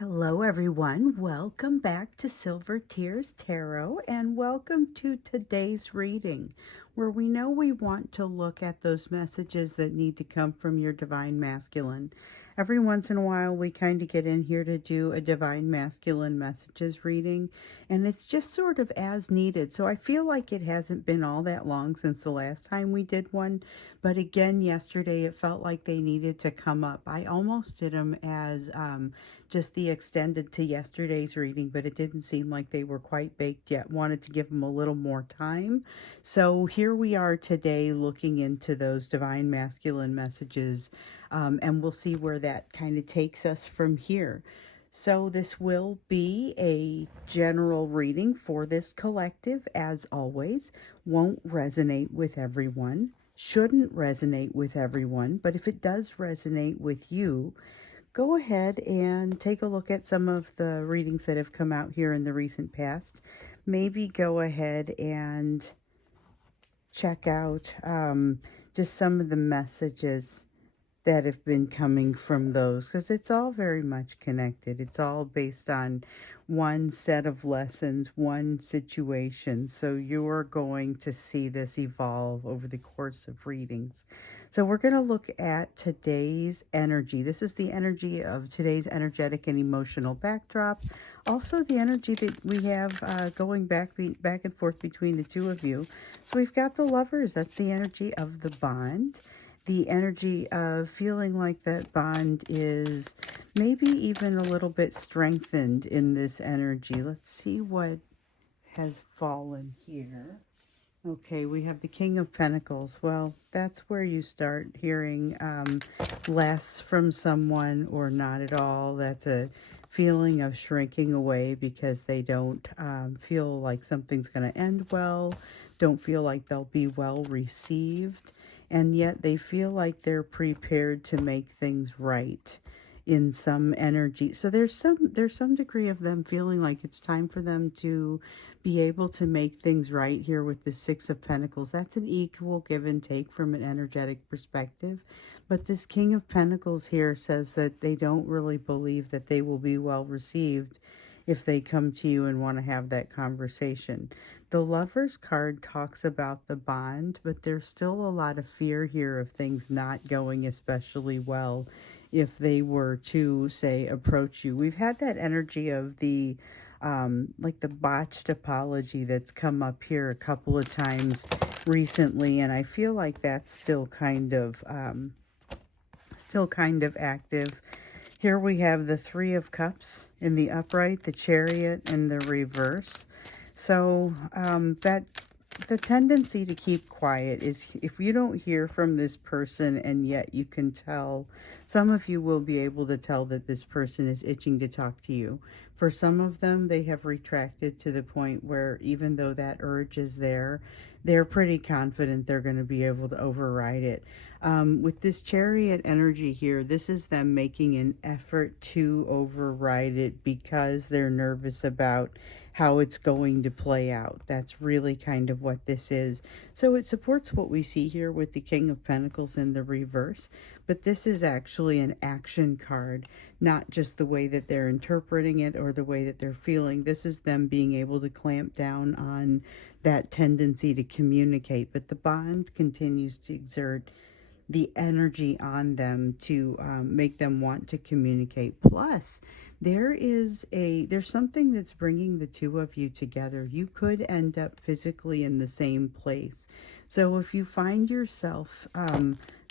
Hello, everyone. Welcome back to Silver Tears Tarot, and welcome to today's reading, where we know we want to look at those messages that need to come from your Divine Masculine. Every once in a while, we kind of get in here to do a Divine Masculine messages reading, and it's just sort of as needed. So I feel like it hasn't been all that long since the last time we did one, but again, yesterday it felt like they needed to come up. I almost did them as just the extended to yesterday's reading, but it didn't seem like they were quite baked yet. Wanted to give them a little more time. So here we are today looking into those Divine Masculine messages, and we'll see where that kind of takes us from here. So this will be a general reading for this collective, as always. Won't resonate with everyone, shouldn't resonate with everyone, but if it does resonate with you, go ahead and take a look at some of the readings that have come out here in the recent past. Maybe go ahead and check out just some of the messages that have been coming from those, because it's all very much connected. It's all based on one set of lessons, one situation. So you're going to see this evolve over the course of readings. So we're going to look at today's energy. This is the energy of today's energetic and emotional backdrop. Also the energy that we have going back and forth between the two of you. So we've got the Lovers. That's the energy of the bond. The energy of feeling like that bond is maybe even a little bit strengthened in this energy. Let's see what has fallen here. Okay, we have the King of Pentacles. Well, that's where you start hearing less from someone or not at all. That's a feeling of shrinking away because they don't feel like something's going to end well, don't feel like they'll be well received, and yet they feel like they're prepared to make things right in some energy. So there's some degree of them feeling like it's time for them to be able to make things right here with the Six of Pentacles. That's an equal give and take from an energetic perspective. But this King of Pentacles here says that they don't really believe that they will be well received if they come to you and want to have that conversation. The Lovers card talks about the bond, but there's still a lot of fear here of things not going especially well if they were to, say, approach you. We've had that energy of the like the botched apology that's come up here a couple of times recently, and I feel like that's still kind of active. Here we have the Three of Cups in the upright, the Chariot in the reverse. So that the tendency to keep quiet is if you don't hear from this person and yet you can tell, some of you will be able to tell that this person is itching to talk to you. For some of them, they have retracted to the point where even though that urge is there, they're pretty confident they're going to be able to override it. With this Chariot energy here, this is them making an effort to override it because they're nervous about how it's going to play out. That's really kind of what this is. So it supports what we see here with the King of Pentacles in the reverse, but this is actually an action card, not just the way that they're interpreting it or the way that they're feeling. This is them being able to clamp down on that tendency to communicate, but the bond continues to exert the energy on them to make them want to communicate. Plus, there's something that's bringing the two of you together. You could end up physically in the same place. So if you find yourself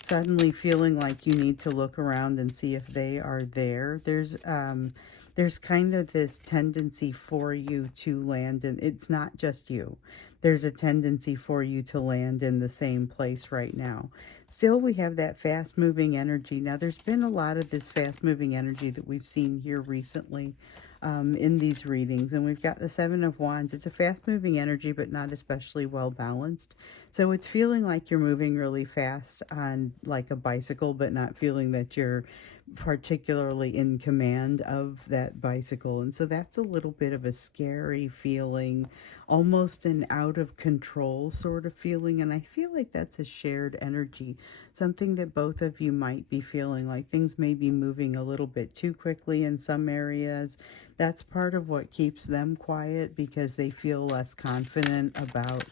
suddenly feeling like you need to look around and see if they are there, there's kind of this tendency for you to land in, it's not just you. There's a tendency for you to land in the same place right now. Still, we have that fast-moving energy. Now, there's been a lot of this fast-moving energy that we've seen here recently in these readings. And we've got the Seven of Wands. It's a fast-moving energy, but not especially well-balanced. So it's feeling like you're moving really fast on like a bicycle, but not feeling that you're particularly in command of that bicycle. And so that's a little bit of a scary feeling, almost an out of control sort of feeling. And I feel like that's a shared energy, something that both of you might be feeling, like things may be moving a little bit too quickly in some areas. That's part of what keeps them quiet, because they feel less confident about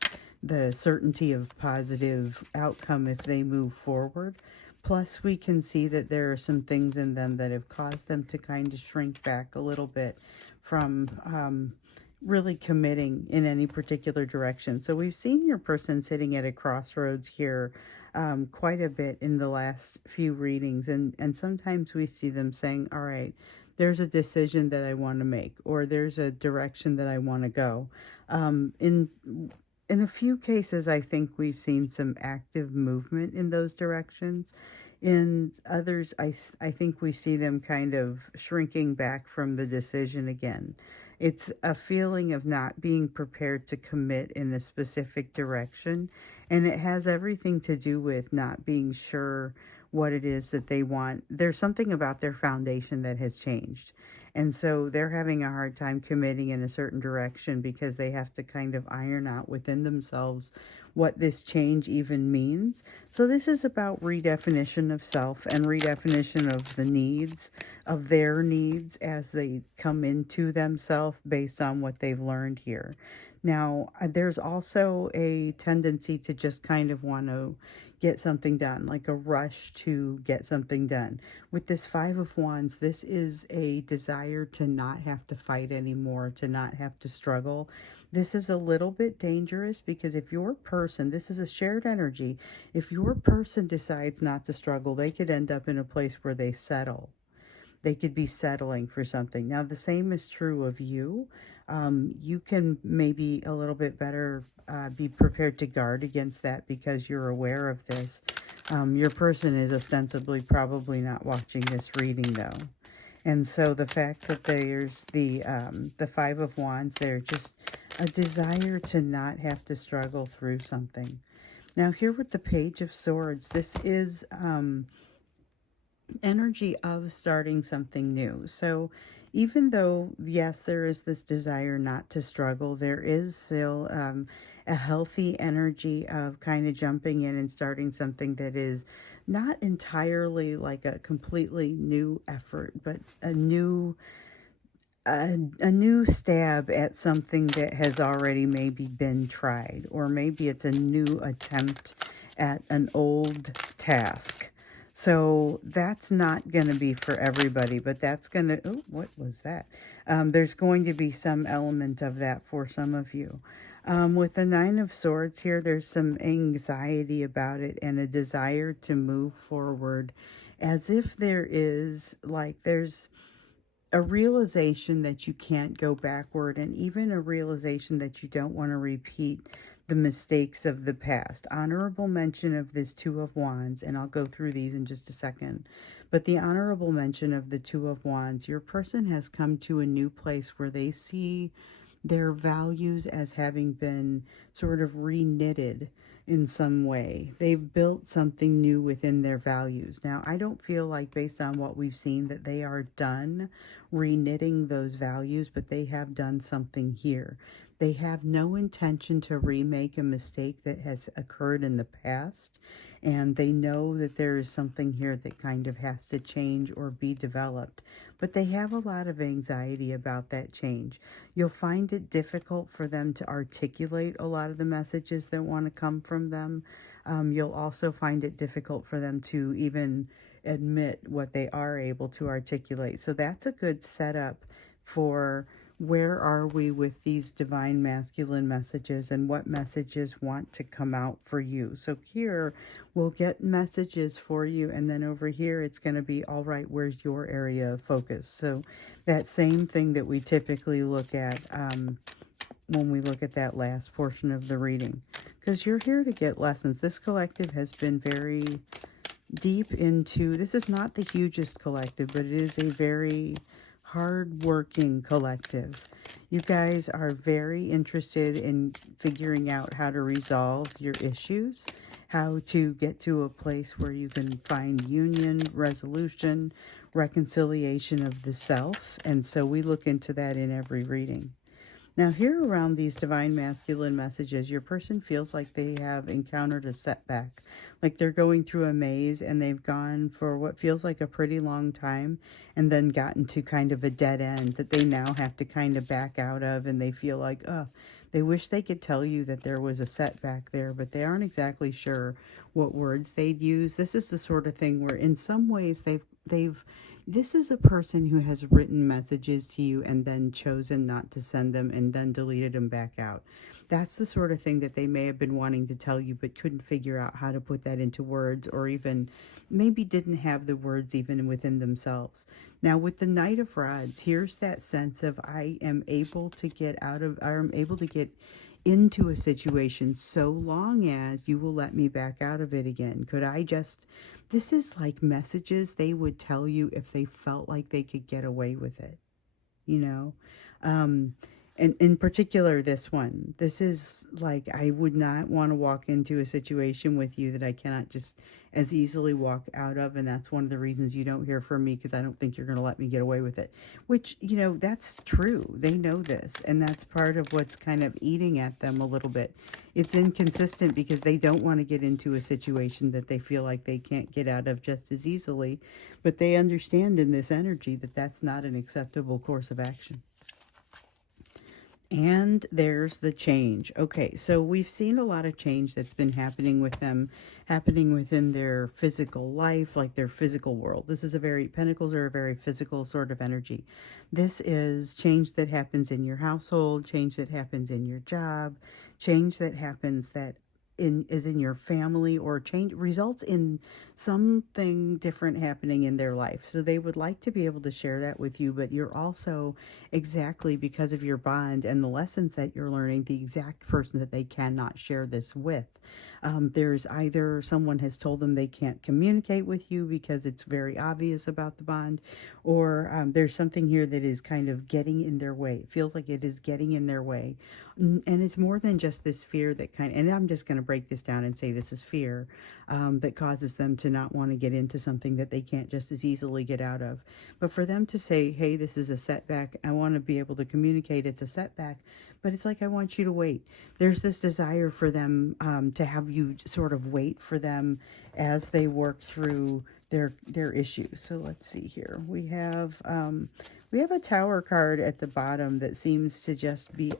the certainty of positive outcome if they move forward. Plus, we can see that there are some things in them that have caused them to kind of shrink back a little bit from really committing in any particular direction. So we've seen your person sitting at a crossroads here quite a bit in the last few readings. And sometimes we see them saying, all right, there's a decision that I want to make, or there's a direction that I want to go. In a few cases, I think we've seen some active movement in those directions. In others, I think we see them kind of shrinking back from the decision again. It's a feeling of not being prepared to commit in a specific direction, and it has everything to do with not being sure what it is that they want. There's something about their foundation that has changed. And so they're having a hard time committing in a certain direction because they have to kind of iron out within themselves what this change even means. So this is about redefinition of self and redefinition of the needs, of their needs as they come into themselves based on what they've learned here. Now, there's also a tendency to just kind of want to get something done, like a rush to get something done. With this Five of Wands, this is a desire to not have to fight anymore, to not have to struggle. This is a little bit dangerous because if your person, this is a shared energy, if your person decides not to struggle, they could end up in a place where they settle. They could be settling for something. Now, the same is true of you. You can maybe a little bit better be prepared to guard against that because you're aware of this. Your person is ostensibly probably not watching this reading, though. And so the fact that there's the Five of Wands, there's just a desire to not have to struggle through something. Now, here with the Page of Swords, this is energy of starting something new. So even though, yes, there is this desire not to struggle, there is still a healthy energy of kind of jumping in and starting something that is not entirely like a completely new effort, but a new stab at something that has already maybe been tried, or maybe it's a new attempt at an old task. So that's not going to be for everybody, but that's going to, oh, what was that? There's going to be some element of that for some of you. With the Nine of Swords here, there's some anxiety about it and a desire to move forward, as if there is, like, there's a realization that you can't go backward, and even a realization that you don't want to repeat the mistakes of the past. Honorable mention of this Two of Wands, and I'll go through these in just a second. But the honorable mention of the Two of Wands, your person has come to a new place where they see their values as having been sort of reknitted in some way. They've built something new within their values. Now, I don't feel like, based on what we've seen, that they are done reknitting those values, but they have done something here. They have no intention to remake a mistake that has occurred in the past, and they know that there is something here that kind of has to change or be developed. But they have a lot of anxiety about that change. You'll find it difficult for them to articulate a lot of the messages that want to come from them. You'll also find it difficult for them to even admit what they are able to articulate. So that's a good setup for where are we with these divine masculine messages and what messages want to come out for you. So here we'll get messages for you, and then over here it's going to be, all right, where's your area of focus? So that same thing that we typically look at when we look at that last portion of the reading, because you're here to get lessons. This collective has been very deep into, this is not the hugest collective, but it is a very hard-working collective. You guys are very interested in figuring out how to resolve your issues, how to get to a place where you can find union, resolution, reconciliation of the self. And so we look into that in every reading. Now, here around these divine masculine messages, your person feels like they have encountered a setback, like they're going through a maze and they've gone for what feels like a pretty long time and then gotten to kind of a dead end that they now have to kind of back out of, and they feel like, oh, they wish they could tell you that there was a setback there, but they aren't exactly sure what words they'd use. This is the sort of thing where in some ways they've this is a person who has written messages to you and then chosen not to send them and then deleted them back out. That's the sort of thing that they may have been wanting to tell you but couldn't figure out how to put that into words, or even maybe didn't have the words even within themselves. Now with the Knight of Rods, here's that sense of I am able to get into a situation so long as you will let me back out of it again. Could I just, this is like messages they would tell you if they felt like they could get away with it, you know? And in particular, this one, this is like, I would not want to walk into a situation with you that I cannot just as easily walk out of. And that's one of the reasons you don't hear from me, because I don't think you're going to let me get away with it, which, you know, that's true. They know this. And that's part of what's kind of eating at them a little bit. It's inconsistent because they don't want to get into a situation that they feel like they can't get out of just as easily. But they understand in this energy that that's not an acceptable course of action. And there's the change. Okay, so we've seen a lot of change that's been happening with them, happening within their physical life, like their physical world. This is Pentacles are a very physical sort of energy. This is change that happens in your household, change that happens in your job, change that happens that is in your family, or change results in something different happening in their life. So they would like to be able to share that with you, but you're also, exactly because of your bond and the lessons that you're learning, the exact person that they cannot share this with. There's either someone has told them they can't communicate with you because it's very obvious about the bond, or there's something here that is kind of getting in their way. It feels like it is getting in their way. And it's more than just this fear that and I'm just going to break this down and say this is fear that causes them to not want to get into something that they can't just as easily get out of. But for them to say, hey, this is a setback, I want to be able to communicate it's a setback, but it's like, I want you to wait. There's this desire for them to have you sort of wait for them as they work through their issues. So let's see here. We have a Tower card at the bottom that seems to just be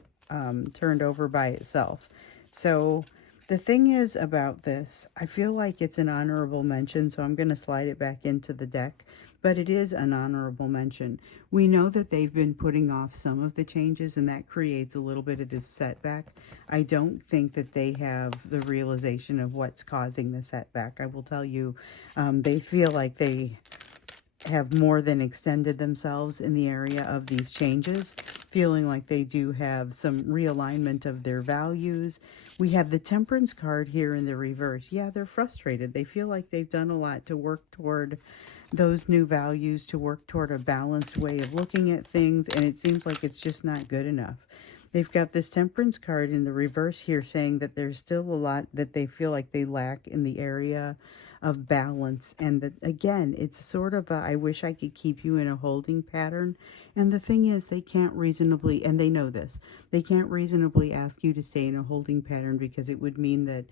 turned over by itself. So the thing is about this, I feel like it's an honorable mention, so I'm going to slide it back into the deck. But it is an honorable mention. We know that they've been putting off some of the changes, and that creates a little bit of this setback. I don't think that they have the realization of what's causing the setback. I will tell you, they feel like they have more than extended themselves in the area of these changes, feeling like they do have some realignment of their values. We have the Temperance card here in the reverse. Yeah, they're frustrated. They feel like they've done a lot to work toward those new values, to work toward a balanced way of looking at things, and it seems like it's just not good enough. They've got this Temperance card in the reverse here saying that there's still a lot that they feel like they lack in the area of balance, and that again, it's sort of a, I wish I could keep you in a holding pattern. And the thing is, they can't reasonably, and they know this, they can't reasonably ask you to stay in a holding pattern, because it would mean that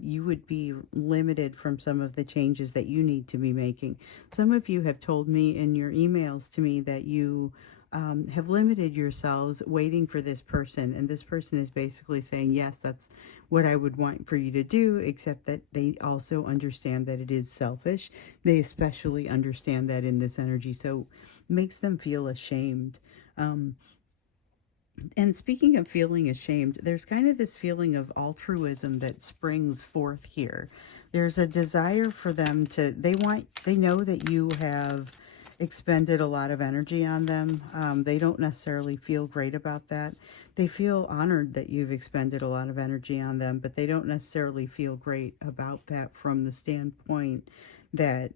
you would be limited from some of the changes that you need to be making. Some of you have told me in your emails to me that you have limited yourselves waiting for this person, and this person is basically saying, yes, that's what I would want for you to do, except that they also understand that it is selfish. They especially understand that in this energy, so it makes them feel ashamed. And speaking of feeling ashamed, there's kind of this feeling of altruism that springs forth here. There's a desire for them to, they know that you have expended a lot of energy on them. They don't necessarily feel great about that. They feel honored that you've expended a lot of energy on them, but they don't necessarily feel great about that from the standpoint that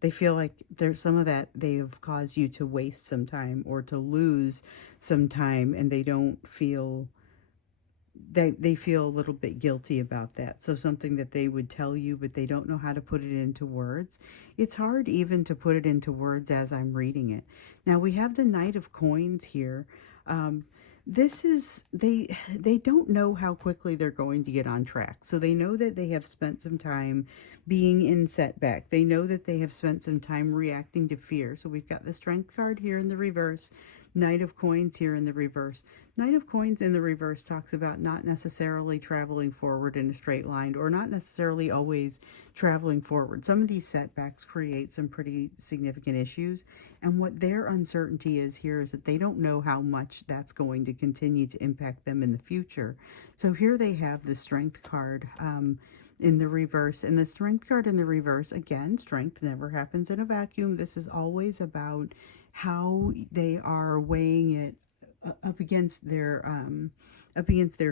they feel like there's some of that they've caused you to waste some time or to lose some time, and they don't feel they feel a little bit guilty about that. So something that they would tell you, but they don't know how to put it into words. It's hard even to put it into words as I'm reading it. Now we have the Knight of Coins here. Um, this is they don't know how quickly they're going to get on track. So they know that they have spent some time being in setback. They know that they have spent some time reacting to fear. So we've got the Strength card here in the reverse, Knight of Coins here in the reverse. Knight of Coins in the reverse talks about not necessarily traveling forward in a straight line, or not necessarily always traveling forward. Some of these setbacks create some pretty significant issues, and what their uncertainty is here is that they don't know how much that's going to continue to impact them in the future. So here they have the Strength card in the reverse, and the Strength card in the reverse, again, strength never happens in a vacuum. This is always about how they are weighing it up against their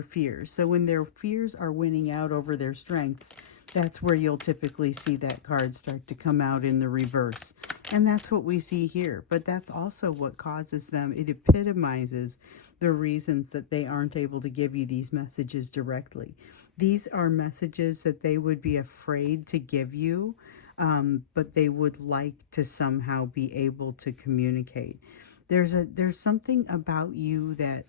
fears. So when their fears are winning out over their strengths, that's where you'll typically see that card start to come out in the reverse. And that's what we see here. But that's also what causes them. It epitomizes the reasons that they aren't able to give you these messages directly. These are messages that they would be afraid to give you, but they would like to somehow be able to communicate. There's something about you that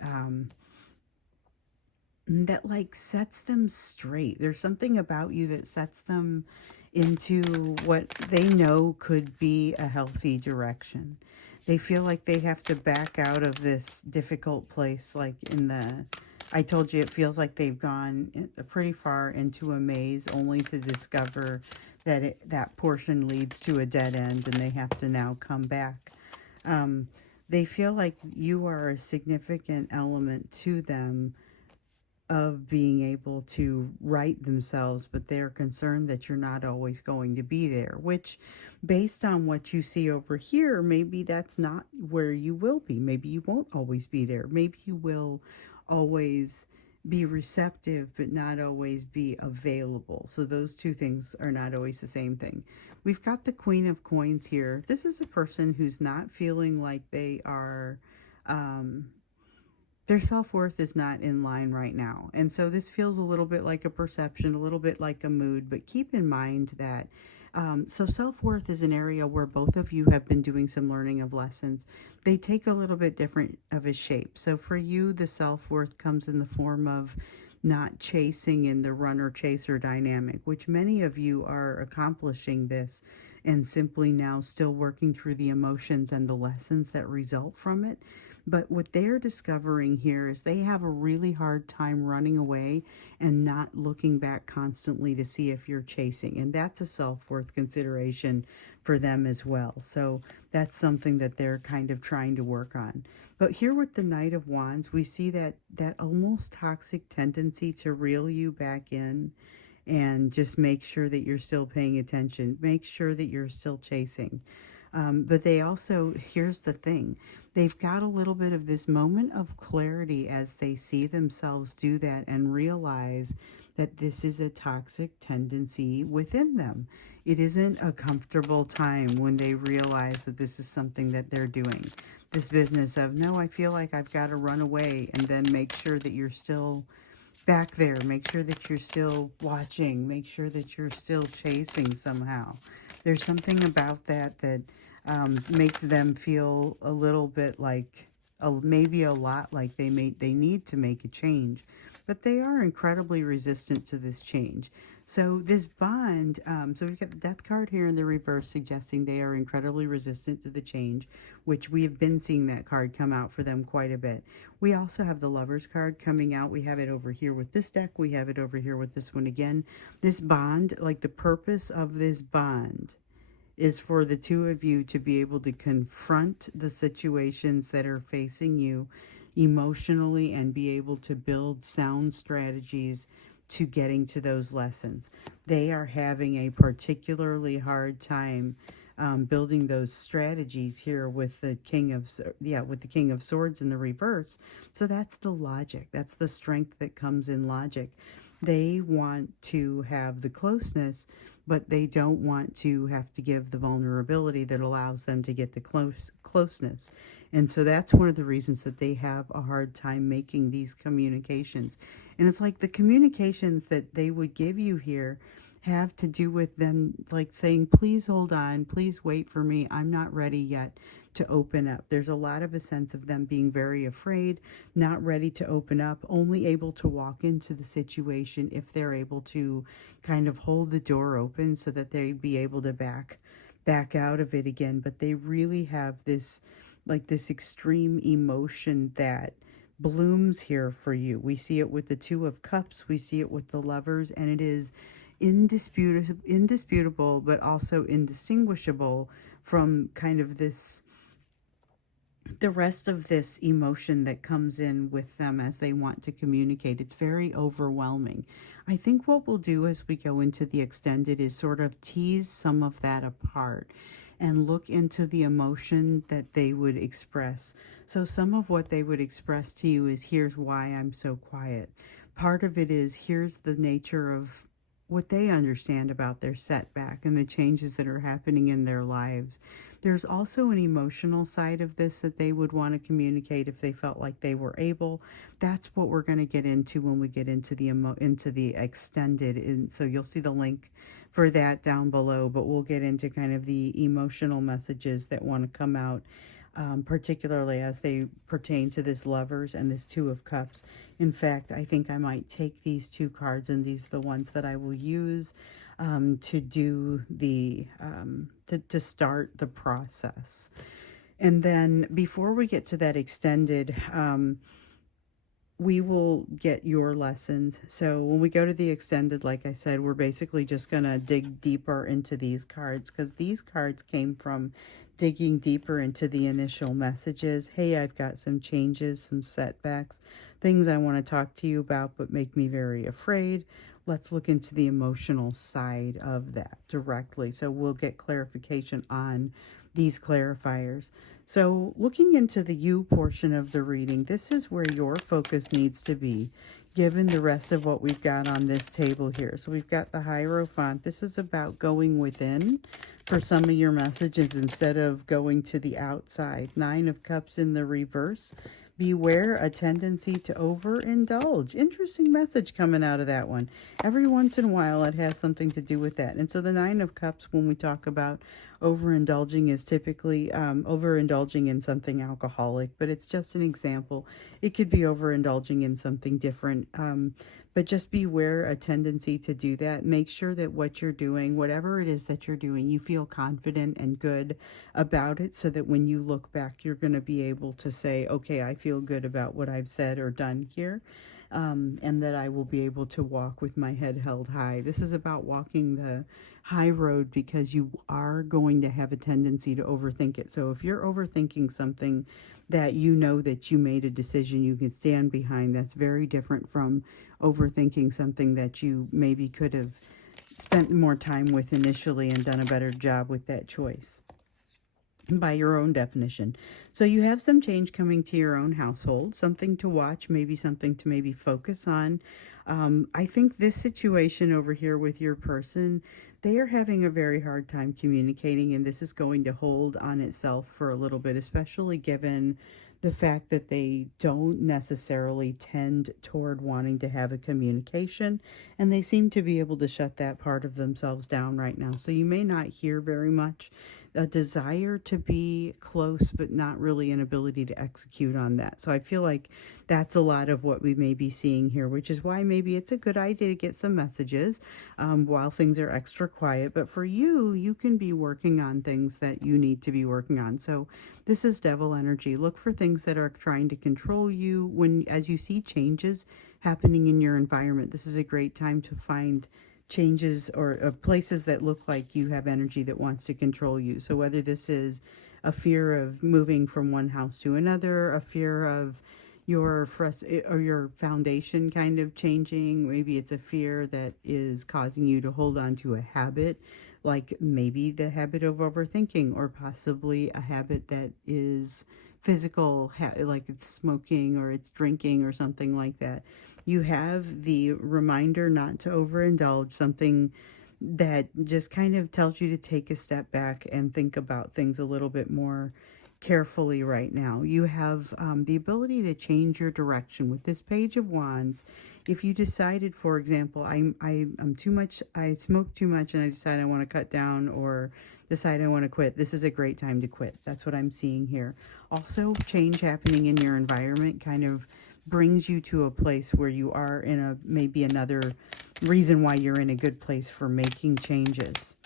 that like sets them straight. There's something about you that sets them into what they know could be a healthy direction. They feel like they have to back out of this difficult place, like in the I told you, it feels like they've gone pretty far into a maze only to discover that that portion leads to a dead end, and they have to now come back. They feel like you are a significant element to them of being able to right themselves, but they're concerned that you're not always going to be there, which, based on what you see over here, maybe that's not where you will be. Maybe you won't always be there. Maybe you will always be receptive, but not always be available. So those two things are not always the same thing. We've got the Queen of Coins here. This is a person who's not feeling like they are, their self-worth is not in line right now. And so this feels a little bit like a perception, a little bit like a mood, but keep in mind that so self-worth is an area where both of you have been doing some learning of lessons. They take a little bit different of a shape. So for you, the self-worth comes in the form of not chasing in the runner-chaser dynamic, which many of you are accomplishing this and simply now still working through the emotions and the lessons that result from it. But what they're discovering here is they have a really hard time running away and not looking back constantly to see if you're chasing. And that's a self-worth consideration for them as well. So that's something that they're kind of trying to work on. But here with the Knight of Wands, we see that almost toxic tendency to reel you back in and just make sure that you're still paying attention. Make sure that you're still chasing. But they also, here's the thing, they've got a little bit of this moment of clarity as they see themselves do that and realize that this is a toxic tendency within them. It isn't a comfortable time when they realize that this is something that they're doing. This business of, no, I feel like I've got to run away, and then make sure that you're still back there. Make sure that you're still watching. Make sure that you're still chasing somehow. There's something about that that makes them feel a little bit like, maybe a lot like they need to make a change. But they are incredibly resistant to this change. So this bond, so we've got the Death card here in the reverse suggesting they are incredibly resistant to the change, which we have been seeing that card come out for them quite a bit. We also have the Lovers card coming out. We have it over here with this deck. We have it over here with this one again. This bond, like the purpose of this bond is for the two of you to be able to confront the situations that are facing you emotionally and be able to build sound strategies to getting to those lessons. They are having a particularly hard time building those strategies here with the King of Swords in the reverse. So that's the logic. That's the strength that comes in logic. They want to have the closeness, but they don't want to have to give the vulnerability that allows them to get the closeness. And so that's one of the reasons that they have a hard time making these communications. And it's like the communications that they would give you here have to do with them like saying, please hold on, please wait for me, I'm not ready yet to open up. There's a lot of a sense of them being very afraid, not ready to open up, only able to walk into the situation if they're able to kind of hold the door open so that they'd be able to back out of it again. But they really have this like this extreme emotion that blooms here for you. We see it with the Two of Cups, we see it with the Lovers, and it is indisputable, but also indistinguishable from kind of this, the rest of this emotion that comes in with them as they want to communicate. It's very overwhelming. I think what we'll do as we go into the extended is sort of tease some of that apart and look into the emotion that they would express. So some of what they would express to you is, here's why I'm so quiet. Part of it is, here's the nature of what they understand about their setback and the changes that are happening in their lives. There's also an emotional side of this that they would want to communicate if they felt like they were able. That's what we're going to get into when we get into the extended. And so you'll see the link for that down below, but we'll get into kind of the emotional messages that want to come out, particularly as they pertain to this Lovers and this Two of Cups. In fact, I think I might take these two cards, and these are the ones that I will use to do the to start the process. And then before we get to that extended, we will get your lessons. So when we go to the extended, like I said, we're basically just going to dig deeper into these cards, because these cards came from digging deeper into the initial messages. Hey, I've got some changes, some setbacks, things I want to talk to you about but make me very afraid. Let's look into the emotional side of that directly. So we'll get clarification on these clarifiers. So looking into the you portion of the reading, this is where your focus needs to be, given the rest of what we've got on this table here. So we've got the Hierophant. This is about going within for some of your messages instead of going to the outside. Nine of Cups in the reverse. Beware a tendency to overindulge. Interesting message coming out of that one. Every once in a while it has something to do with that. And so the Nine of Cups, when we talk about overindulging, is typically overindulging in something alcoholic, but it's just an example. It could be overindulging in something different. But just beware a tendency to do that. Make sure that what you're doing, whatever it is that you're doing, you feel confident and good about it, so that when you look back, you're going to be able to say, okay, I feel good about what I've said or done here. And that I will be able to walk with my head held high. This is about walking the high road, because you are going to have a tendency to overthink it. So if you're overthinking something that you know that you made a decision you can stand behind, that's very different from overthinking something that you maybe could have spent more time with initially and done a better job with that choice, by your own definition. So you have some change coming to your own household, something to watch, maybe something to maybe focus on. I think this situation over here with your person, they are having a very hard time communicating, and this is going to hold on itself for a little bit, especially given the fact that they don't necessarily tend toward wanting to have a communication, and they seem to be able to shut that part of themselves down right now. So you may not hear very much, a desire to be close, but not really an ability to execute on that. So I feel like that's a lot of what we may be seeing here, which is why maybe it's a good idea to get some messages while things are extra quiet. But for you, you can be working on things that you need to be working on. So this is Devil energy. Look for things that are trying to control you. As you see changes happening in your environment, this is a great time to find changes or places that look like you have energy that wants to control you. So whether this is a fear of moving from one house to another, a fear of your foundation kind of changing, maybe it's a fear that is causing you to hold on to a habit, like maybe the habit of overthinking, or possibly a habit that is physical, like it's smoking or it's drinking or something like that. You have the reminder not to overindulge, something that just kind of tells you to take a step back and think about things a little bit more carefully right now. You have the ability to change your direction with this Page of Wands. If you decided, for example, I'm too much, I smoke too much and I decide I want to cut down, or decide I want to quit, this is a great time to quit. That's what I'm seeing here. Also, change happening in your environment kind of brings you to a place where you are in a, maybe another reason why you're in a good place for making changes.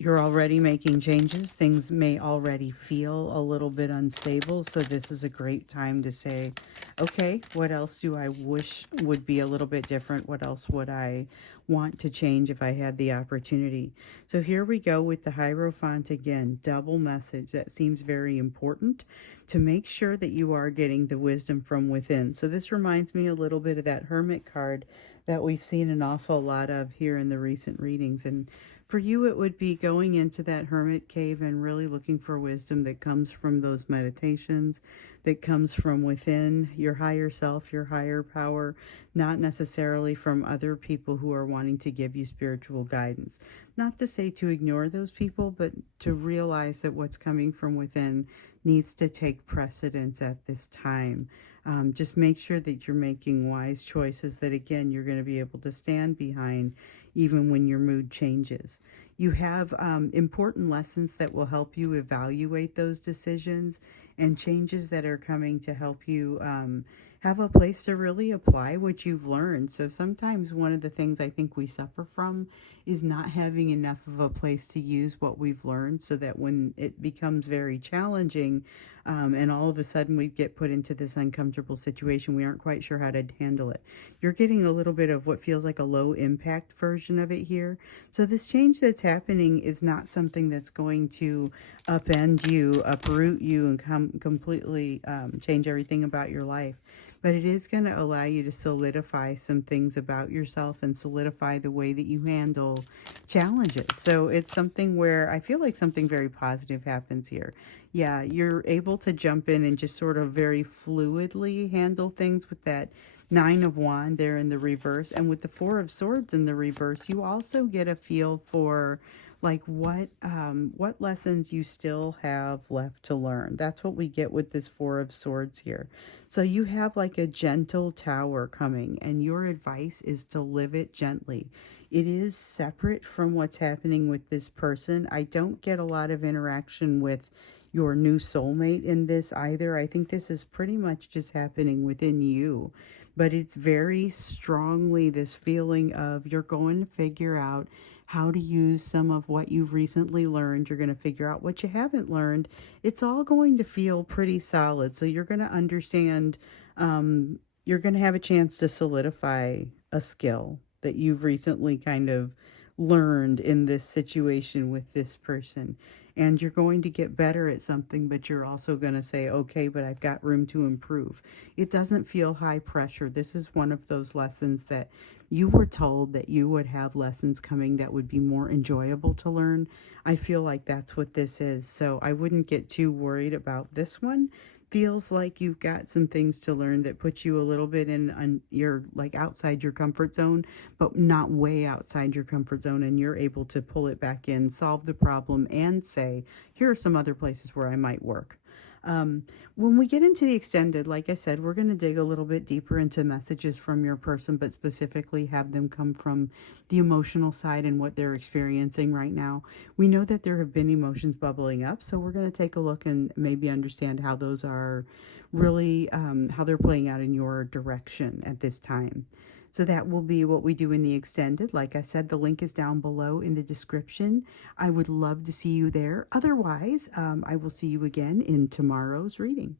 You're already making changes. Things may already feel a little bit unstable. So this is a great time to say, okay, what else do I wish would be a little bit different? What else would I want to change if I had the opportunity? So here we go with the Hierophant again, double message. That seems very important to make sure that you are getting the wisdom from within. So this reminds me a little bit of that Hermit card that we've seen an awful lot of here in the recent readings. And for you, it would be going into that hermit cave and really looking for wisdom that comes from those meditations, that comes from within your higher self, your higher power, not necessarily from other people who are wanting to give you spiritual guidance. Not to say to ignore those people, but to realize that what's coming from within needs to take precedence at this time. Just make sure that you're making wise choices that, again, you're going to be able to stand behind even when your mood changes. You have important lessons that will help you evaluate those decisions, and changes that are coming to help you have a place to really apply what you've learned. So sometimes one of the things I think we suffer from is not having enough of a place to use what we've learned, so that when it becomes very challenging, and all of a sudden we get put into this uncomfortable situation, we aren't quite sure how to handle it. You're getting a little bit of what feels like a low impact version of it here. So this change that's happening is not something that's going to upend you, uproot you, and completely change everything about your life. But it is going to allow you to solidify some things about yourself and solidify the way that you handle challenges. So it's something where I feel like something very positive happens here. Yeah, you're able to jump in and just sort of very fluidly handle things with that Nine of Wands there in the reverse. And with the Four of Swords in the reverse, you also get a feel for like what lessons you still have left to learn. That's what we get with this Four of Swords here. So you have like a gentle tower coming, and your advice is to live it gently. It is separate from what's happening with this person. I don't get a lot of interaction with your new soulmate in this either. I think this is pretty much just happening within you. But it's very strongly this feeling of you're going to figure out how to use some of what you've recently learned. You're going to figure out what you haven't learned. It's all going to feel pretty solid. So you're going to understand, you're going to have a chance to solidify a skill that you've recently kind of learned in this situation with this person. And you're going to get better at something, but you're also going to say, okay, but I've got room to improve. It doesn't feel high pressure. This is one of those lessons that you were told that you would have lessons coming that would be more enjoyable to learn. I feel like that's what this is. So I wouldn't get too worried about this one. Feels like you've got some things to learn that put you a little bit in you're like outside your comfort zone, but not way outside your comfort zone, and you're able to pull it back in, solve the problem, and say, here are some other places where I might work. When we get into the extended, like I said, we're going to dig a little bit deeper into messages from your person, but specifically have them come from the emotional side and what they're experiencing right now. We know that there have been emotions bubbling up, so we're going to take a look and maybe understand how those are really, how they're playing out in your direction at this time. So that will be what we do in the extended. Like I said, the link is down below in the description. I would love to see you there. Otherwise, I will see you again in tomorrow's reading.